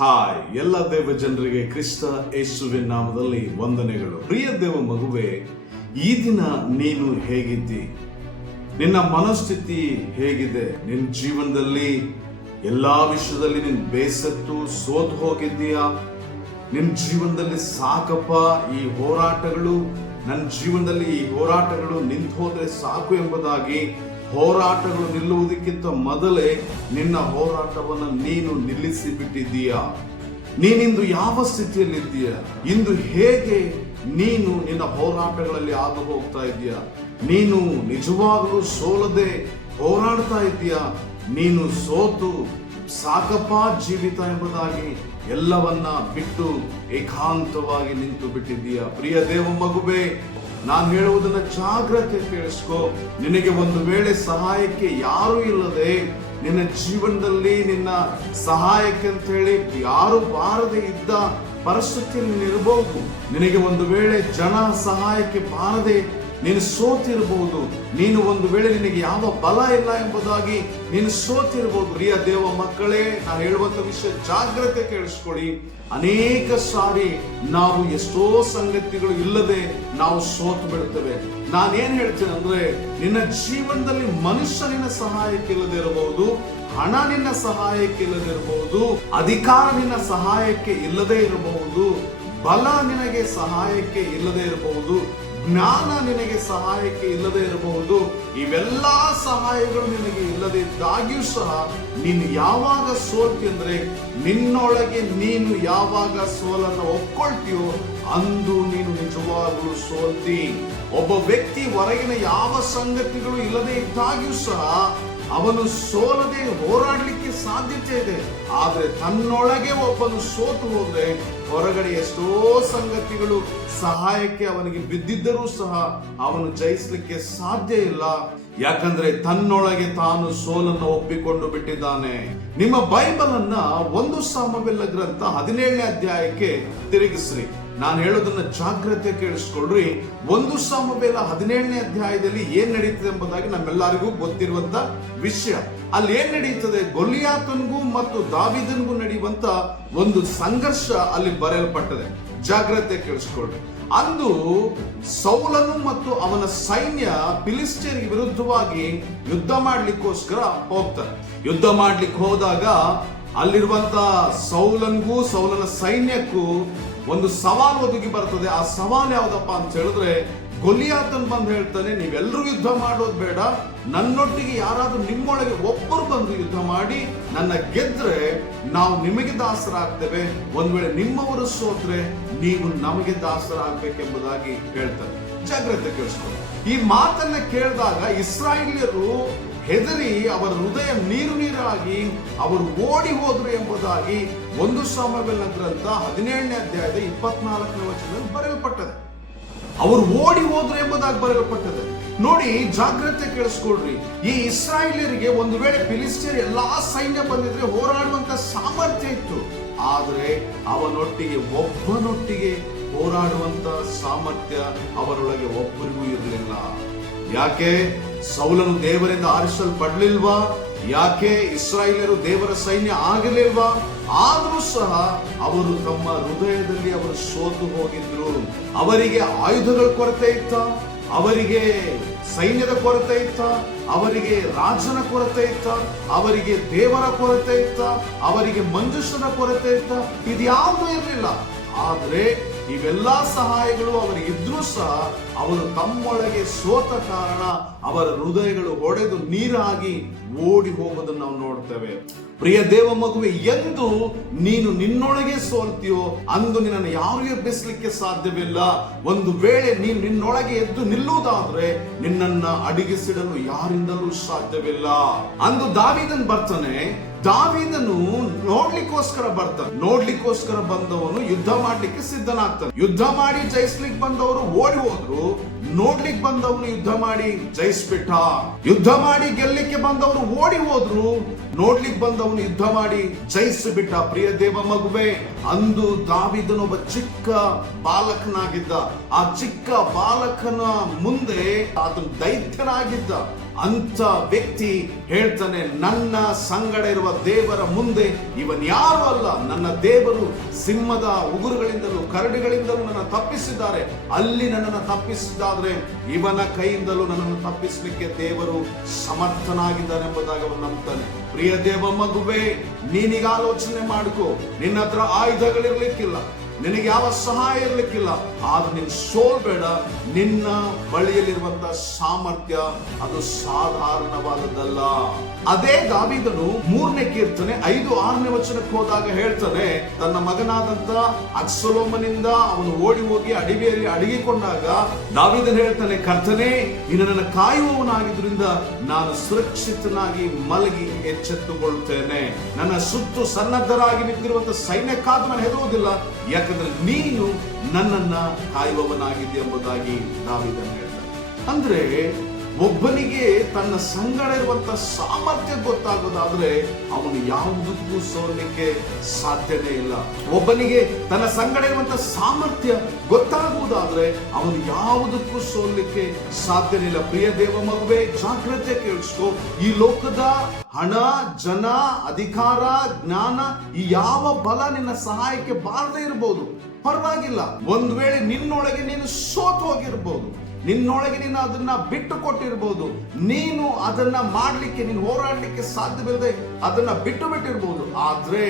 Hi, ಎಲ್ಲ ದೇವ ಜನರಿಗೆ ಕ್ರಿಸ್ತ ಯೇಸುವಿನ ನಾಮದಲ್ಲಿ ವಂದನೆಗಳು. ಪ್ರಿಯ ದೇವ ಮಗುವೆ ಈ ದಿನ ನೀನು ಹೇಗಿದ್ದಿ? ನಿನ್ನ ಮನಸ್ಥಿತಿ ಹೇಗಿದೆ? ನಿನ್ನ ಜೀವನದಲ್ಲಿ, ಎಲ್ಲಾ ವಿಷಯದಲ್ಲಿ ನೀನು ಬೇಸತ್ತು ಸೋತು ಹೋಗಿದ್ದೀಯಾ? ನಿನ್ನ ಜೀವನದಲ್ಲಿ ಸಾಕಪ್ಪ ಈ ಹೋರಾಟಗಳು? ನನ್ನ ಜೀವನದಲ್ಲಿ ಈ ಹೋರಾಟಗಳು ನಿಂತು ಹೋದ್ರೆ ಸಾಕು ಎಂಬುದಾಗಿ ಹೋರಾಟಗಳು ನಿಲ್ಲುವುದಕ್ಕಿಂತ ಮೊದಲೇ ನಿನ್ನ ಹೋರಾಟವನ್ನು ನೀನು ನಿಲ್ಲಿಸಿ ಬಿಟ್ಟಿದ್ದೀಯಾ ನೀನಿಂದು ಯಾವ ಸ್ಥಿತಿಯಲ್ಲಿದ್ದೀಯ? ಇಂದು ಹೇಗೆ ನೀನು ನಿನ್ನ ಹೋರಾಟಗಳಲ್ಲಿ ಆಗ ಹೋಗ್ತಾ ಇದೀಯ ನೀನು ನಿಜವಾಗಲೂ ಸೋಲದೆ ಹೋರಾಡ್ತಾ ಇದೀಯ ನೀನು ಸೋತು ಸಾಕಪ್ಪ ಜೀವಿತ ಎಂಬುದಾಗಿ ಎಲ್ಲವನ್ನ ಬಿಟ್ಟು ಏಕಾಂತವಾಗಿ ನಿಂತು ಬಿಟ್ಟಿದ್ದೀಯ ಪ್ರಿಯ ದೇವ ಮಗುವೆ ನಾನು ಹೇಳುವುದನ್ನ ಜಾಗ್ರತೆ ಕೇಳಿಸ್ಕೋ ನಿನಗೆ ಒಂದು ವೇಳೆ ಸಹಾಯಕ್ಕೆ ಯಾರು ಇಲ್ಲದೆ ನಿನ್ನ ಜೀವನದಲ್ಲಿ ನಿನ್ನ ಸಹಾಯಕ್ಕೆ ಅಂತ ಹೇಳಿ ಯಾರು ಬಾರದೆ ಇದ್ದ ಪರಿಸ್ಥಿತಿಯಲ್ಲಿ ಇರಬಹುದು ನಿನಗೆ ಒಂದು ವೇಳೆ ಜನ ಸಹಾಯಕ್ಕೆ ಬಾರದೆ ನೀನು ಸೋತಿರಬಹುದು. ನೀನು ಒಂದು ವೇಳೆ ನಿನಗೆ ಯಾವ ಬಲ ಇಲ್ಲ ಎಂಬುದಾಗಿ ನೀನು ಸೋತಿರಬಹುದು. ಪ್ರಿಯ ದೇವ ಮಕ್ಕಳೇ, ನಾನು ಹೇಳುವಂತ ವಿಷಯ ಜಾಗ್ರತೆ ಕೇಳಿಸ್ಕೊಳ್ಳಿ. ಅನೇಕ ಸಾರಿ ನಾವು ಎಷ್ಟೋ ಸಂಗತಿಗಳು ಇಲ್ಲದೆ ನಾವು ಸೋತು ಬಿಡುತ್ತೇವೆ. ನಾನೇನ್ ಹೇಳ್ತೇನೆ ಅಂದ್ರೆ, ನಿನ್ನ ಜೀವನದಲ್ಲಿ ಮನುಷ್ಯನಿನ ಸಹಾಯಕ್ಕಿಲ್ಲದೆ ಇರಬಹುದು, ಹಣ ನಿನ್ನ ಸಹಾಯಕ್ಕೆ ಇಲ್ಲದೆ ಇರಬಹುದು, ಅಧಿಕಾರ ನಿನ್ನ ಸಹಾಯಕ್ಕೆ ಇಲ್ಲದೆ ಇರಬಹುದು, ಬಲ ನಿನಗೆ ಸಹಾಯಕ್ಕೆ ಇಲ್ಲದೆ ಇರಬಹುದು. ಜ್ಞಾನ ನಿನಗೆ ಸಹಾಯಕ್ಕೆ ಇಲ್ಲದೆ ಇರಬಹುದು. ಇವೆಲ್ಲ ಸಹಾಯಗಳು ನಿನಗೆ ಇಲ್ಲದೆ ಇದ್ದಾಗ್ಯೂ ಸಹ ನೀನು ಯಾವಾಗ ಸೋಲ್ತಿ ಅಂದ್ರೆ ನಿನ್ನೊಳಗೆ ನೀನು ಯಾವಾಗ ಸೋಲನ್ನು ಒಪ್ಕೊಳ್ತೀಯೋ ಅಂದು ನೀನು ನಿಜವಾಗಲೂ ಸೋಲ್ತಿ. ಒಬ್ಬ ವ್ಯಕ್ತಿ ಹೊರಗಿನ ಯಾವ ಸಂಗತಿಗಳು ಇಲ್ಲದೆ ಇದ್ದಾಗ್ಯೂ ಸಹ ಅವನು ಸೋಲದೆ ಹೋರಾಡಲಿಕ್ಕೆ ಸಾಧ್ಯತೆ ಇದೆ. ಆದರೆ ತನ್ನೊಳಗೆ ಒಬ್ಬನು ಸೋತು ಹೋದ್ರೆ ಹೊರಗಡೆ ಎಷ್ಟೋ ಸಂಗತಿಗಳು ಸಹಾಯಕ್ಕೆ ಅವನಿಗೆ ಬಿದ್ದಿದ್ದರೂ ಸಹ ಅವನು ಜಯಿಸಲಿಕ್ಕೆ ಸಾಧ್ಯ ಇಲ್ಲ. ಯಾಕಂದ್ರೆ ತನ್ನೊಳಗೆ ತಾನು ಸೋಲನ್ನು ಒಪ್ಪಿಕೊಂಡು ಬಿಟ್ಟಿದ್ದಾನೆ. ನಿಮ್ಮ ಬೈಬಲ್ ಅನ್ನ ಒಂದು ಸಾಮವೆಲ್ಲ ಗ್ರಂಥ ಹದಿನೇಳನೇ ಅಧ್ಯಾಯಕ್ಕೆ ತಿರುಗಿಸ್ರಿ. ನಾನು ಹೇಳೋದನ್ನ ಜಾಗ್ರತೆ ಕೇಳಿಸ್ಕೊಳ್ರಿ. ಒಂದು ಸಾಮವೇಲ ಹದಿನೇಳನೇ ಅಧ್ಯಾಯದಲ್ಲಿ ಏನ್ ನಡೀತದೆ ಎಂಬುದಾಗಿ ನಮ್ಮೆಲ್ಲರಿಗೂ ಗೊತ್ತಿರುವಂತ ವಿಷಯ. ಅಲ್ಲಿ ಏನ್ ನಡೀತದೆ? ಗೊಲಿಯಾತನ್ಗೂ ಮತ್ತು ದಾವಿದನ್ಗೂ ನಡೆಯುವಂತ ಒಂದು ಸಂಘರ್ಷ ಅಲ್ಲಿ ಬರೆಯಲ್ಪಟ್ಟದೆ. ಜಾಗ್ರತೆ ಕೇಳಿಸ್ಕೊಳ್ರಿ. ಅಂದು ಸೌಲನು ಮತ್ತು ಅವನ ಸೈನ್ಯ ಫಿಲಿಸ್ಟೀನ್ಗೆ ವಿರುದ್ಧವಾಗಿ ಯುದ್ಧ ಮಾಡ್ಲಿಕ್ಕೋಸ್ಕರ ಹೋಗ್ತಾರೆ. ಯುದ್ಧ ಮಾಡ್ಲಿಕ್ಕೆ ಹೋದಾಗ ಅಲ್ಲಿರುವಂತ ಸೌಲನ್ಗೂ, ಸೌಲನ ಸೈನ್ಯಕ್ಕೂ ಒಂದು ಸವಾಲು ಒದಗಿ ಬರ್ತದೆ. ಆ ಸವಾಲು ಯಾವ್ದಪ್ಪ ಅಂತ ಹೇಳಿದ್ರೆ, ಗೊಲಿಯಾತನ್ ಬಂದು ಹೇಳ್ತಾನೆ ನೀವೆಲ್ಲರೂ ಯುದ್ಧ ಮಾಡೋದು ಬೇಡ. ನನ್ನೊಟ್ಟಿಗೆ ಯಾರಾದ್ರೂ ನಿಮ್ಮೊಳಗೆ ಒಬ್ಬರು ಬಂದು ಯುದ್ಧ ಮಾಡಿ, ನನ್ನ ಗೆದ್ರೆ ನಾವು ನಿಮಗೆ ದಾಸರಾಗ್ತೇವೆ. ಒಂದ್ ವೇಳೆ ನಿಮ್ಮವರು ಸೋತ್ರೆ, ನೀವು ನಮಗೆ ದಾಸರಾಗ್ಬೇಕೆಂಬುದಾಗಿ ಹೇಳ್ತಾರೆ ಜಾಗ್ರತೆ ಕೇಳಿಸ್ಕೊಂಡು ಈ ಮಾತನ್ನ ಕೇಳಿದಾಗ ಇಸ್ರಾಯೇಲಿಯರು ಹೆದರಿ ಅವರ ಹೃದಯ ನೀರು ನೀರಾಗಿ, ಅವರು ಓಡಿ ಹೋದ್ರು ಎಂಬುದಾಗಿ ಒಂದು ಸಮವೆಲ್ಲ ಗ್ರಂಥ ಹದಿನೇಳನೇ ಅಧ್ಯಾಯದ ಇಪ್ಪತ್ನಾಲ್ಕನೇ ವಚನದಲ್ಲಿ ಬರೆಯಲ್ಪಟ್ಟದೆ. ಅವರು ಓಡಿ ಹೋದ್ರು ಎಂಬುದಾಗಿ ಬರೆಯಲ್ಪಟ್ಟದೆ. ನೋಡಿ, ಜಾಗ್ರತೆ ಕೇಳಿಸ್ಕೊಳ್ರಿ. ಈ ಇಸ್ರಾಯೇಲಿಯರಿಗೆ ಒಂದು ವೇಳೆ ಫಿಲಿಸ್ಟಿಯರ್ ಎಲ್ಲಾ ಸೈನ್ಯ ಬಂದಿದ್ರೆ ಹೋರಾಡುವಂತ ಸಾಮರ್ಥ್ಯ ಇತ್ತು. ಆದರೆ ಅವನೊಟ್ಟಿಗೆ ಒಬ್ಬನೊಟ್ಟಿಗೆ ಹೋರಾಡುವಂತ ಸಾಮರ್ಥ್ಯ ಅವರೊಳಗೆ ಒಬ್ಬರಿಗೂ ಇರಲಿಲ್ಲ. ಯಾಕೆ? ಸೌಲನು ದೇವರಿಂದ ಆರಿಸಲ್ಪಡ್ಲಿಲ್ವಾ? ಯಾಕೆ ಇಸ್ರಾಯೇಲರು ದೇವರ ಸೈನ್ಯ ಆಗಲಿಲ್ವಾ? ಆದರೂ ಸಹ ಅವರು ತಮ್ಮ ಹೃದಯದಲ್ಲಿ ಅವರು ಸೋತು ಹೋಗಿದ್ರು. ಅವರಿಗೆ ಆಯುಧಗಳ ಕೊರತೆ ಇತ್ತ? ಅವರಿಗೆ ಸೈನ್ಯದ ಕೊರತೆ ಇತ್ತ? ಅವರಿಗೆ ರಾಜನ ಕೊರತೆ ಇತ್ತ? ಅವರಿಗೆ ದೇವರ ಕೊರತೆ ಇತ್ತ? ಅವರಿಗೆ ಮಂಜುಷನ ಕೊರತೆ ಇತ್ತ? ಇದ್ಯಾವುದೂ ಇರಲಿಲ್ಲ. ಆದ್ರೆ ಇವೆಲ್ಲ ಸಹಾಯಗಳು ಅವರಿಗಿದ್ರೂ ಸಹ ಅವರು ತಮ್ಮೊಳಗೆ ಸೋತ ಕಾರಣ ಅವರ ಹೃದಯಗಳು ಒಡೆದು ನೀರಾಗಿ ಓಡಿ ಹೋಗೋದನ್ನು ನಾವು ನೋಡ್ತೇವೆ. ಪ್ರಿಯ ದೇವ ಮಗುವೆ, ಎಂದು ನೀನು ನಿನ್ನೊಳಗೆ ಸೋಲ್ತೀಯೋ ಅಂದು ನಿನ್ನನ್ನು ಯಾರು ಎಬ್ಬಿಸ್ಲಿಕ್ಕೆ ಸಾಧ್ಯವಿಲ್ಲ. ಒಂದು ವೇಳೆ ನೀನು ನಿನ್ನೊಳಗೆ ಎದ್ದು ನಿಲ್ಲುವುದಾದ್ರೆ ನಿನ್ನನ್ನ ಅಡಿಗಿಸಿಡಲು ಯಾರಿಂದಲೂ ಸಾಧ್ಯವಿಲ್ಲ. ಅಂದು ದಾವಿದನ್ ಬರ್ತಾನೆ. ದಾವಿದನು ನೋಡ್ಲಿಕ್ಕೋಸ್ಕರ ಬರ್ತಾನೆ ನೋಡ್ಲಿಕ್ಕೋಸ್ಕರ ಬಂದವನು ಯುದ್ಧ ಮಾಡ್ಲಿಕ್ಕೆ ಸಿದ್ಧನಾಗ್ತಾನೆ. ಯುದ್ಧ ಮಾಡಿ ಜಯಿಸ್ಲಿಕ್ಕೆ ಬಂದವರು ಓಡಿ ಹೋದ್ರು. ನೋಡ್ಲಿಕ್ಕೆ ಬಂದವನು ಯುದ್ಧ ಮಾಡಿ ಜಯಿಸ್ಬಿಟ್ಟ. ಯುದ್ಧ ಮಾಡಿ ಗೆಲ್ಲಿಕ್ಕೆ ಬಂದವರು ಓಡಿ ಹೋದ್ರು. ನೋಡ್ಲಿಕ್ಕೆ ಬಂದವನು ಯುದ್ಧ ಮಾಡಿ ಜಯಿಸಿಬಿಟ್ಟ. ಪ್ರಿಯ ದೇವ ಮಗುವೆ, ಅಂದು ದಾವಿದನೊಬ್ಬ ಚಿಕ್ಕ ಬಾಲಕನಾಗಿದ್ದ. ಆ ಚಿಕ್ಕ ಬಾಲಕನ ಮುಂದೆ ಆತನು ದೈತ್ಯನಾಗಿದ್ದ. ಅಂತ ವ್ಯಕ್ತಿ ಹೇಳ್ತಾನೆ, ನನ್ನ ಸಂಗಡ ಇರುವ ದೇವರ ಮುಂದೆ ಇವನ್ ಯಾರು ಅಲ್ಲ. ನನ್ನ ದೇವರು ಸಿಂಹದ ಉಗುರುಗಳಿಂದಲೂ ಕರಡಿಗಳಿಂದಲೂ ನನ್ನ ತಪ್ಪಿಸಿದ್ದಾರೆ. ಅಲ್ಲಿ ನನ್ನನ್ನು ತಪ್ಪಿಸಿದ್ದಾದ್ರೆ ಇವನ ಕೈಯಿಂದಲೂ ನನ್ನನ್ನು ತಪ್ಪಿಸಲಿಕ್ಕೆ ದೇವರು ಸಮರ್ಥನಾಗಿದ್ದಾನೆ ಎಂಬುದಾಗಿ ಅವನು ನಂಬ್ತಾನೆ. ಪ್ರಿಯ ದೇವ ಮಗುವೆ, ನೀನೀಗ ಆಲೋಚನೆ ಮಾಡ್ಕೋ. ನಿನ್ನ ಹತ್ರ ಆಯುಧಗಳಿರ್ಲಿಕ್ಕಿಲ್ಲ. ನಿನಗೆ ಯಾವ ಸಹಾಯ ಇರ್ಲಿಕ್ಕಿಲ್ಲ. ಆದ್ರೆ ನೀನು ಸೋಲ್ಬೇಡ ನಿನ್ನ ಬಳಿಯಲ್ಲಿರುವಂತ ಸಾಮರ್ಥ್ಯ ಅದು ಸಾಧಾರಣವಾದದ್ದಲ್ಲ. ಅದೇ ದಾವಿದನು ಮೂರನೇ ಕೀರ್ತನೆ ಐದು ಆರನೇ ವಚನಕ್ಕೆ ಹೋದಾಗ ಹೇಳ್ತಾನೆ, ತನ್ನ ಮಗನಾದಂತ ಅಕ್ಸಲೋಮನಿಂದ ಅವನು ಓಡಿ ಹೋಗಿ ಅಡಿಗೆಯಲ್ಲಿ ಅಡಗಿಕೊಂಡಾಗ ದಾವಿದನ್ ಹೇಳ್ತಾನೆ, ಕರ್ತನೆ ಇನ್ನು ನನ್ನ ಕಾಯುವವನಾಗಿದ್ರಿಂದ ನಾನು ಸುರಕ್ಷಿತನಾಗಿ ಮಲಗಿ ಎಚ್ಚೆತ್ತುಕೊಳ್ಳುತ್ತೇನೆ. ನನ್ನ ಸುತ್ತು ಸನ್ನದ್ಧರಾಗಿ ನಿಂತಿರುವಂತ ಸೈನ್ಯಕ್ಕಾದ ನಾನು ಹೆದರುವುದಿಲ್ಲ. ಯಾಕಂದ್ರೆ ನೀನು ನನ್ನನ್ನ ಕಾಯುವವನಾಗಿದ್ದೆ ಎಂಬುದಾಗಿ ನಾವಿದನ್ನು ಹೇಳ್ತಾರೆ ಅಂದ್ರೆ ಒಬ್ಬನಿಗೆ ತನ್ನ ಸಂಗಡ ಇರುವಂತ ಸಾಮರ್ಥ್ಯ ಗೊತ್ತಾಗೋದಾದ್ರೆ ಅವನು ಯಾವುದಕ್ಕೂ ಸೋಲಿಕ್ಕೆ ಸಾಧ್ಯನೇ ಇಲ್ಲ. ಒಬ್ಬನಿಗೆ ತನ್ನ ಸಂಗಡ ಇರುವಂತ ಸಾಮರ್ಥ್ಯ ಗೊತ್ತಾಗುವುದಾದ್ರೆ ಅವನು ಯಾವುದಕ್ಕೂ ಸೋಲಿಕ್ಕೆ ಸಾಧ್ಯನೇ ಇಲ್ಲ. ಪ್ರಿಯ ದೇವ ಮಗುವೆ, ಜಾಗ್ರತೆ ಕೇಳಿಸ್ಕೋ. ಈ ಲೋಕದ ಹಣ, ಜನ, ಅಧಿಕಾರ, ಜ್ಞಾನ, ಈ ಯಾವ ಬಲ ನಿನ್ನ ಸಹಾಯಕ್ಕೆ ಬಾರದೇ ಇರಬಹುದು ಪರವಾಗಿಲ್ಲ. ಒಂದ್ ವೇಳೆ ನಿನ್ನೊಳಗೆ ನೀನು ಸೋತು ಹೋಗಿರ್ಬೋದು. ನಿನ್ನೊಳಗೆ ನೀನು ಅದನ್ನ ಬಿಟ್ಟು ಕೊಟ್ಟಿರ್ಬೋದು. ನೀನು ಅದನ್ನ ಮಾಡಲಿಕ್ಕೆ, ನೀನು ಹೋರಾಡಲಿಕ್ಕೆ ಸಾಧ್ಯವಿಲ್ಲದೆ ಅದನ್ನ ಬಿಟ್ಟು ಬಿಟ್ಟಿರ್ಬೋದು. ಆದ್ರೆ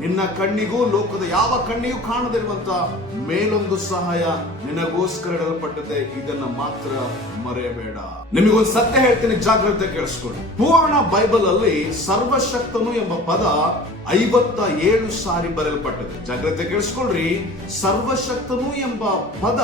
ನಿನ್ನ ಕಣ್ಣಿಗೂ ಲೋಕದ ಯಾವ ಕಣ್ಣಿಗೂ ಕಾಣದಿರುವಂತ ಮೇಲೊಂದು ಸಹಾಯ ನಿನಗೋಸ್ಕರ ಇಡಲ್ಪಟ್ಟಿದೆ. ಇದನ್ನ ಮಾತ್ರ ಮರೆಯಬೇಡ. ನಿಮಗೊಂದು ಸತ್ಯ ಹೇಳ್ತೀನಿ, ಜಾಗ್ರತೆ ಕೇಳಿಸ್ಕೊಳ್ಳಿ. ಪೂರ್ಣ ಬೈಬಲ್ ಅಲ್ಲಿ ಸರ್ವಶಕ್ತನು ಎಂಬ ಪದ ಐವತ್ತ ಏಳು ಸಾರಿ ಬರೆಯಲ್ಪಟ್ಟಿದೆ. ಜಾಗ್ರತೆ ಕೇಳಿಸ್ಕೊಳ್ರಿ. ಸರ್ವಶಕ್ತನು ಎಂಬ ಪದ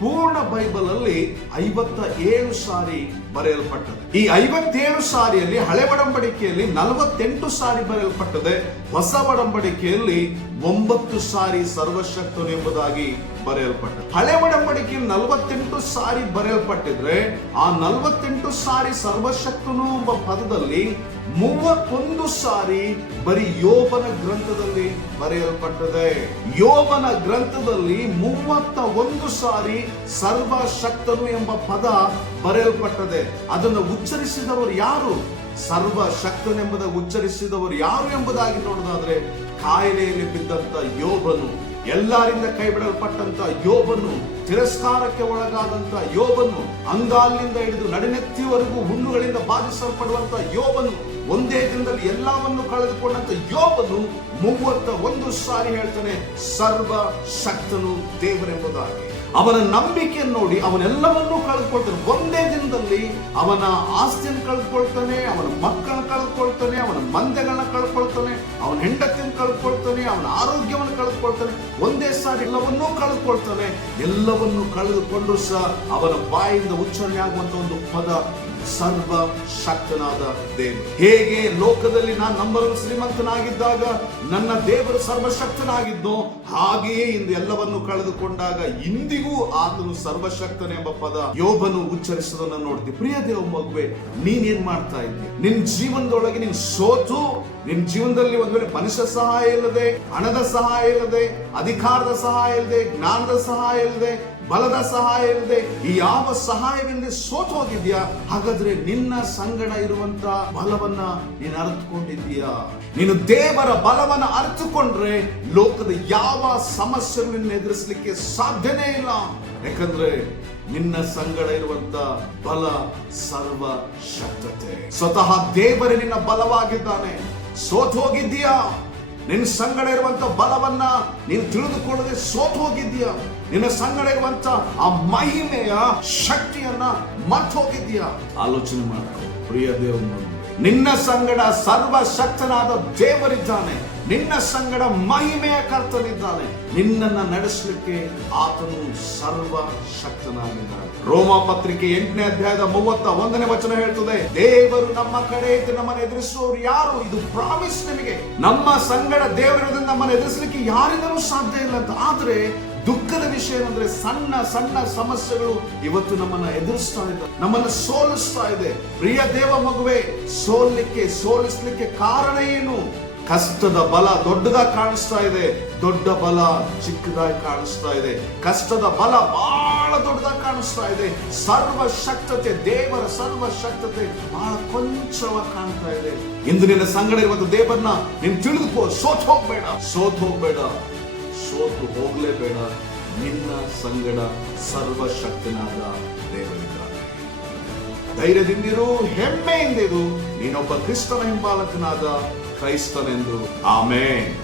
ಪೂರ್ಣ ಬೈಬಲ್ ಅಲ್ಲಿ ಐವತ್ತ ಏಳು ಸಾರಿ ಬರೆಯಲ್ಪಟ್ಟದೆ. ಈ ಐವತ್ತೇಳು ಸಾರಿಯಲ್ಲಿ ಹಳೆ ಒಡಂಬಡಿಕೆಯಲ್ಲಿ ನಲವತ್ತೆಂಟು ಸಾರಿ ಬರೆಯಲ್ಪಟ್ಟದೆ. ಹೊಸ ಒಡಂಬಡಿಕೆಯಲ್ಲಿ ಒಂಬತ್ತು ಸಾರಿ ಸರ್ವಶಕ್ತನು ಎಂಬುದಾಗಿ ಬರೆಯಲ್ಪಟ್ಟ ಹಳೆ ಒಡಂಬಡಿಕೆ ನಲವತ್ತೆಂಟು ಸಾರಿ ಬರೆಯಲ್ಪಟ್ಟಿದ್ರೆ, ಆ ನಲವತ್ತೆಂಟು ಸಾರಿ ಸರ್ವಶಕ್ತನು ಎಂಬ ಪದದಲ್ಲಿ ಮೂವತ್ತೊಂದು ಸಾರಿ ಬರೀ ಯೋಬನ ಗ್ರಂಥದಲ್ಲಿ ಬರೆಯಲ್ಪಟ್ಟದೆ. ಯೋಬನ ಗ್ರಂಥದಲ್ಲಿ ಮೂವತ್ತ ಒಂದು ಸಾರಿ ಸರ್ವಶಕ್ತನು ಎಂಬ ಪದ ಬರೆಯಲ್ಪಟ್ಟದೆ. ಅದನ್ನು ಉಚ್ಚರಿಸಿದವರು ಯಾರು? ಸರ್ವಶಕ್ತನೆಂಬುದ ಉಚ್ಚರಿಸಿದವರು ಯಾರು ಎಂಬುದಾಗಿ ನೋಡೋದಾದ್ರೆ ಕಾಯಿಲೆಯಲ್ಲಿ ಬಿದ್ದಂತ ಯೋಬನು, ಎಲ್ಲರಿಂದ ಕೈ ಬಿಡಲ್ಪಟ್ಟಂತ ಯೋಬನು, ತಿರಸ್ಕಾರಕ್ಕೆ ಒಳಗಾದಂತ ಯೋಬನು, ಅಂಗಾಲಿನಿಂದ ಹಿಡಿದು ನಡಿನೆತ್ತಿವರೆಗೂ ಹುಣ್ಣುಗಳಿಂದ ಬಾಧಿಸಲ್ಪಡುವಂತ ಯೋಬನು, ಒಂದೇ ದಿನದಲ್ಲಿ ಎಲ್ಲವನ್ನು ಕಳೆದುಕೊಂಡಂತ ಯೋಬನು ಮೂವತ್ತ ಒಂದು ಸಾರಿ ಹೇಳ್ತಾನೆ ಸರ್ವ ಶಕ್ತನು ದೇವರೆಂಬುದಾಗಿ. ಅವನ ನಂಬಿಕೆಯನ್ನು ನೋಡಿ ಅವನೆಲ್ಲವನ್ನೂ ಕಳೆದುಕೊಳ್ತಾನೆ ಒಂದೇ ದಿನದಲ್ಲಿ ಅವನ ಆಸ್ತಿಯನ್ನು ಕಳೆದುಕೊಳ್ತಾನೆ ಅವನ ಮಕ್ಕಳನ್ನು ಕಳೆದುಕೊಳ್ತಾನೆ ಅವನ ಮಂದೆಗಳನ್ನ ಕಳ್ಕೊಳ್ತಾನೆ, ಅವನ ಹೆಂಡತಿಯನ್ನು ಕಳ್ಕೊಳ್ತಾನೆ, ಅವನ ಆರೋಗ್ಯವನ್ನು ಕಳೆದುಕೊಳ್ತಾನೆ ಒಂದೇ ಸಾರಿ ಎಲ್ಲವನ್ನೂ ಕಳೆದುಕೊಳ್ತಾನೆ ಎಲ್ಲವನ್ನೂ ಕಳೆದುಕೊಂಡ್ರು ಸಹ ಅವನ ಬಾಯಿಂದ ಉಚ್ಚಾರಣೆ ಆಗುವಂತ ಒಂದು ಪದ ಸರ್ವ ಶಕ್ತನಾದ ದೇವರು ಹೇಗೆ ಲೋಕದಲ್ಲಿ ನಾನು ನಂಬಲು ಶ್ರೀಮಂತನಾಗಿದ್ದಾಗ ನನ್ನ ದೇವರು ಸರ್ವಶಕ್ತನಾಗಿದ್ದೋ ಹಾಗೆಯೇ ಇಂದು ಎಲ್ಲವನ್ನು ಕಳೆದುಕೊಂಡಾಗ ಇಂದಿಗೂ ಆತನು ಸರ್ವಶಕ್ತನೆಂಬ ಪದ ಯೋಬನು ಉಚ್ಚರಿಸೋದನ್ನ ನೋಡ್ತೀವಿ ಪ್ರಿಯ ದೇವ ಮಗುವೆ, ನೀನೇನ್ ಮಾಡ್ತಾ ಇದ್ದೀಯ ನಿನ್ ಜೀವನದೊಳಗೆ ನೀನ್ ಸೋತು, ನಿನ್ ಜೀವನದಲ್ಲಿ ಒಂದ್ ವೇಳೆ ಮನುಷ್ಯ ಸಹಾಯ ಇಲ್ಲದೆ, ಹಣದ ಸಹಾಯ ಇಲ್ಲದೆ, ಅಧಿಕಾರದ ಸಹಾಯ ಇಲ್ಲದೆ, ಜ್ಞಾನದ ಸಹಾಯ ಇಲ್ಲದೆ ಬಲದ ಸಹಾಯ ಇಲ್ಲದೆ ಯಾವ ಸಹಾಯವಿಲ್ಲದೆ ಸೋತು ಹೋಗಿದ್ಯಾ ಹಾಗಾದ್ರೆ ನಿನ್ನ ಸಂಗಡ ಇರುವಂತ ಬಲವನ್ನ ನೀನು ಅರ್ಥಕೊಂಡಿದ್ದೀಯಾ ನೀನು ದೇವರ ಬಲವನ್ನ ಅರ್ಥಕೊಂಡ್ರೆ ಲೋಕದ ಯಾವ ಸಮಸ್ಯೆ ನಿನ್ನ ಎದುರಿಸಲಿಕ್ಕೆ ಸಾಧ್ಯನೇ ಇಲ್ಲ. ಯಾಕಂದ್ರೆ ನಿನ್ನ ಸಂಗಡ ಇರುವಂತ ಬಲ ಸರ್ವ ಶಕ್ತತೆ ಸ್ವತಃ ದೇವರೇ ನಿನ್ನ ಬಲವಾಗಿದ್ದಾನೆ. ಸೋತು ಹೋಗಿದ್ದೀಯಾ? ನಿನ್ನ ಸಂಗಡ ಇರುವಂತ ಬಲವನ್ನ ನೀನು ತಿಳಿದುಕೊಳ್ಳದೆ ಸೋತು ಹೋಗಿದ್ದೀಯ? ನಿನ್ನ ಸಂಗಡ ಇರುವಂತ ಆ ಮಹಿಮೆಯ ಶಕ್ತಿಯನ್ನ ಮರ್ತು ಹೋಗಿದ್ದೀಯಾ ಆಲೋಚನೆ ಮಾಡ್ಕೊ, ಪ್ರಿಯ ದೇವ ನಿನ್ನ ಸಂಗಡ ಸರ್ವಶಕ್ತನಾದ ದೇವರಿದ್ದಾನೆ. ನಿನ್ನ ಸಂಗಡ ಮಹಿಮೆಯ ಕರ್ತನಿದ್ದಾನೆ. ನಿನ್ನನ್ನ ನಡೆಸಲಿಕ್ಕೆ ಆತನು ಸರ್ವ ಶಕ್ತನಾಗಿದ್ದಾನೆ ರೋಮ ಪತ್ರಿಕೆ ಎಂಟನೇ ಅಧ್ಯಾಯದ ಮೂವತ್ತ ಒಂದನೇ ವಚನ ಹೇಳ್ತದೆ, ದೇವರು ನಮ್ಮ ಕಡೆ ಇದ್ದು ನಮ್ಮನ್ನು ಎದುರಿಸುವವರು ಯಾರು? ಇದು ಪ್ರಾಮಿಸ್ ನಿಮಗೆ. ನಮ್ಮ ಸಂಗಡ ದೇವರಿರೋದ್ರಿಂದ ನಮ್ಮನ್ನು ಎದುರಿಸಲಿಕ್ಕೆ ಯಾರಿಂದಲೂ ಸಾಧ್ಯ ಇಲ್ಲ ಅಂತ. ಆದ್ರೆ ದುಃಖದ ವಿಷಯ ಏನಂದ್ರೆ ಸಣ್ಣ ಸಣ್ಣ ಸಮಸ್ಯೆಗಳು ಇವತ್ತು ನಮ್ಮನ್ನ ಎದುರಿಸ್ತಾ ಇದೆ. ನಮ್ಮನ್ನ ಸೋಲಿಸ್ತಾ ಇದೆ. ಪ್ರಿಯ ದೇವ ಮಗುವೆ, ಸೋಲಿಕ್ಕೆ, ಸೋಲಿಸ್ಲಿಕ್ಕೆ ಕಾರಣ ಏನು? ಕಷ್ಟದ ಬಲ ದೊಡ್ಡದಾಗಿ ಕಾಣಿಸ್ತಾ ಇದೆ. ದೊಡ್ಡ ಬಲ ಚಿಕ್ಕದಾಗಿ ಕಾಣಿಸ್ತಾ ಇದೆ. ಕಷ್ಟದ ಬಲ ಬಹಳ ದೊಡ್ಡದಾಗಿ ಕಾಣಿಸ್ತಾ ಇದೆ. ಸರ್ವಶಕ್ತತೆ, ದೇವರ ಸರ್ವಶಕ್ತತೆ ಬಹಳ ಕೊಂಚವಾಗಿ ಕಾಣ್ತಾ ಇದೆ. ಇಂದು ನಿನ್ನ ಸಂಗಡ ಇರುವಂತ ದೇವರನ್ನ ನೀನು ತಿಳಿದುಕೋ. ಸೋತ್ ಹೋಗ್ಬೇಡ. ಸೋತ್ ಹೋಗ್ಬೇಡ. ಸೋತು ಹೋಗಲೇಬೇಡ. ನಿನ್ನ ಸಂಗಡ ಸರ್ವಶಕ್ತನಾದ ದೇವರಿದ್ದಾನೆ ಧೈರ್ಯದಿಂದಿರು ಹೆಮ್ಮೆಯಿಂದಿರು ನೀನೊಬ್ಬ ಕ್ರಿಸ್ತನ ಹಿಂಬಾಲಕನಾದ ಕ್ರೈಸ್ತನೆಂದು. ಆಮೇನ್.